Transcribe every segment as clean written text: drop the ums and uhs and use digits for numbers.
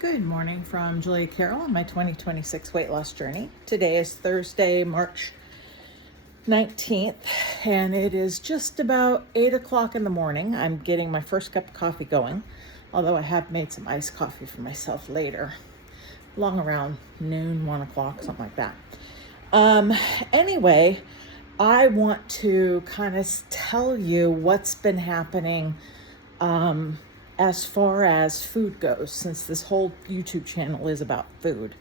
Good morning from Julia Carroll on my 2026 weight loss journey. Today is Thursday, March 19th, and it is just about 8 o'clock in the morning. I'm getting my first cup of coffee going, although I have made some iced coffee for myself later, along around noon, 1 o'clock, something like that. Anyway, I want to kind of tell you what's been happening as far as food goes, since this whole YouTube channel is about food.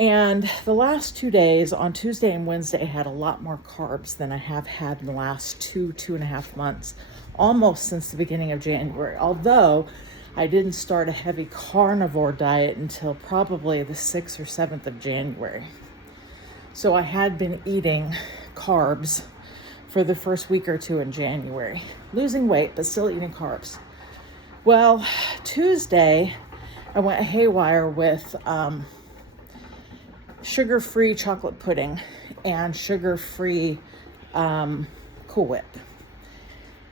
And the last 2 days, on Tuesday and Wednesday, I had a lot more carbs than I have had in the last two and a half months, almost since the beginning of January. Although I didn't start a heavy carnivore diet until probably the 6th or 7th of January. So I had been eating carbs for the first week or two in January, losing weight, but still eating carbs. Well, Tuesday, I went haywire with sugar-free chocolate pudding and sugar-free Cool Whip.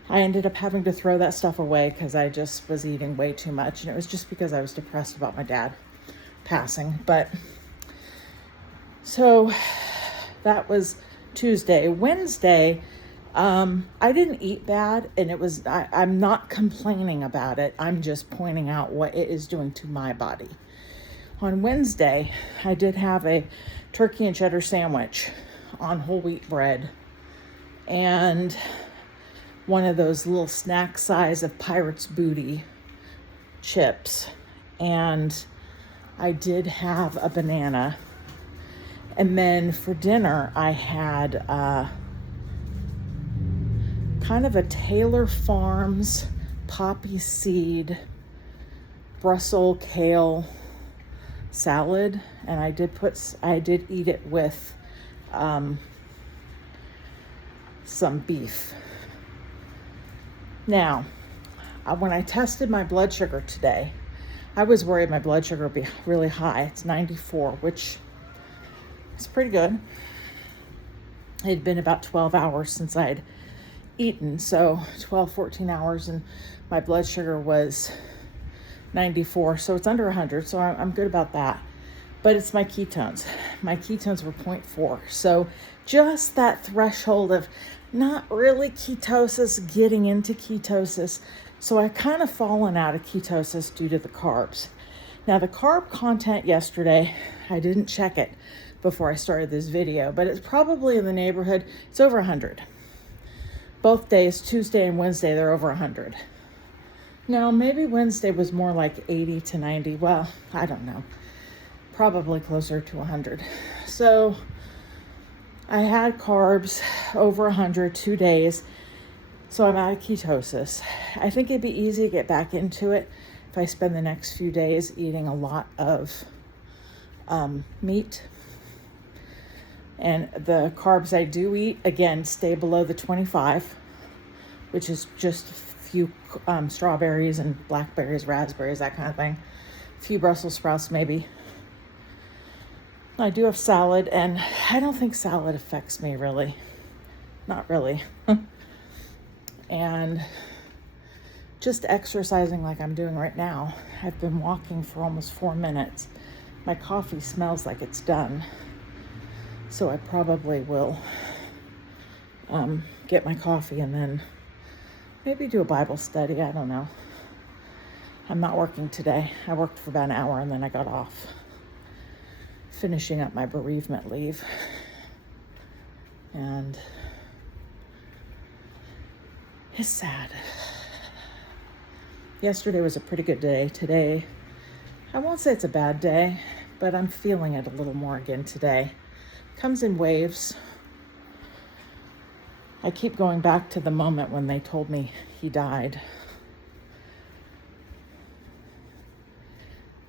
I ended up having to throw that stuff away because I just was eating way too much. And it was just because I was depressed about my dad passing. But so that was Tuesday. Wednesday, I didn't eat bad, and I'm not complaining about it. I'm just pointing out what it is doing to my body. On Wednesday, I did have a turkey and cheddar sandwich on whole wheat bread and one of those little snack size of Pirate's Booty chips. And I did have a banana. And then for dinner, I had kind of a Taylor Farms poppy seed Brussels kale salad, and I did eat it with some beef. Now, when I tested my blood sugar today, I was worried my blood sugar would be really high. It's 94, which is pretty good. It had been about 12 hours since I'd eaten, so 14 hours, and my blood sugar was 94, so it's under 100, so I'm good about that. But it's my ketones. My ketones were 0.4, so just that threshold of not really ketosis, getting into ketosis. So I kind of fallen out of ketosis due to the carbs. Now, the carb content yesterday, I didn't check it before I started this video, but it's probably in the neighborhood, it's over 100. Both days, Tuesday and Wednesday, they're over 100. Now, maybe Wednesday was more like 80 to 90. Well, I don't know. Probably closer to 100. So I had carbs over 100 2 days. So I'm out of ketosis. I think it'd be easy to get back into it if I spend the next few days eating a lot of meat. And the carbs I do eat, again, stay below the 25, which is just a few strawberries and blackberries, raspberries, that kind of thing. A few Brussels sprouts, maybe. I do have salad, and I don't think salad affects me, really. Not really. And just exercising like I'm doing right now. I've been walking for almost 4 minutes. My coffee smells like it's done. So I probably will get my coffee and then maybe do a Bible study. I don't know. I'm not working today. I worked for about an hour and then I got off, finishing up my bereavement leave. And it's sad. Yesterday was a pretty good day. Today, I won't say it's a bad day, but I'm feeling it a little more again today. Comes in waves. I keep going back to the moment when they told me he died.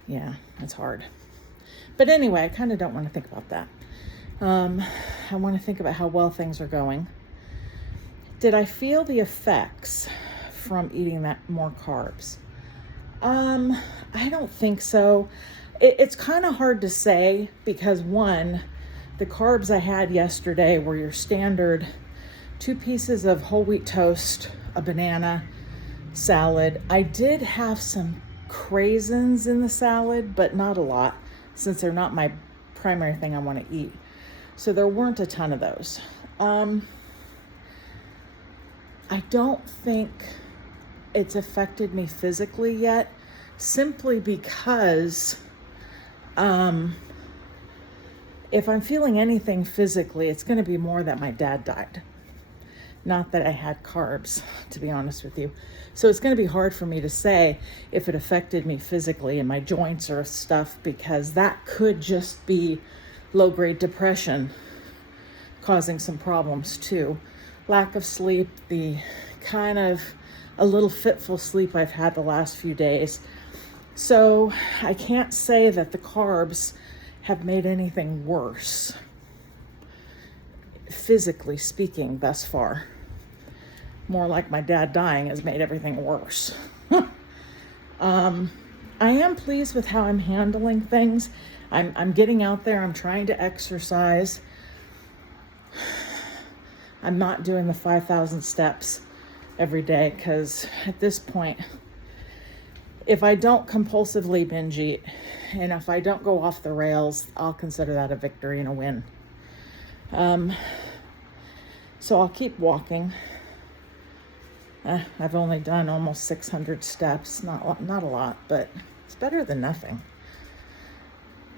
Yeah, it's hard. But anyway, I kind of don't want to think about that. I want to think about how well things are going. Did I feel the effects from eating that more carbs? I don't think so. It's kind of hard to say because one, the carbs I had yesterday were your standard 2 pieces of whole wheat toast, a banana, salad. I did have some craisins in the salad, but not a lot since they're not my primary thing I want to eat. So there weren't a ton of those. I don't think it's affected me physically yet, simply because if I'm feeling anything physically, it's going to be more that my dad died. Not that I had carbs, to be honest with you. So it's going to be hard for me to say if it affected me physically in my joints or stuff, because that could just be low-grade depression causing some problems too. Lack of sleep, the kind of a little fitful sleep I've had the last few days. So I can't say that the carbs have made anything worse, physically speaking, thus far. More like my dad dying has made everything worse. I am pleased with how I'm handling things. I'm getting out there. I'm trying to exercise. I'm not doing the 5,000 steps every day because at this point, if I don't compulsively binge eat and if I don't go off the rails, I'll consider that a victory and a win. So I'll keep walking. I've only done almost 600 steps. Not a lot, but it's better than nothing.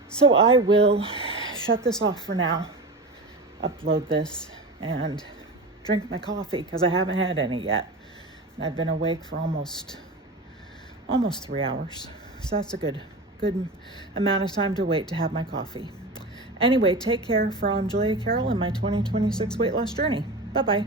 So I will shut this off for now, upload this, and drink my coffee because I haven't had any yet. And I've been awake for almost 3 hours. So that's a good amount of time to wait to have my coffee. Anyway, take care from Julia Carroll and my 2026 weight loss journey. Bye-bye.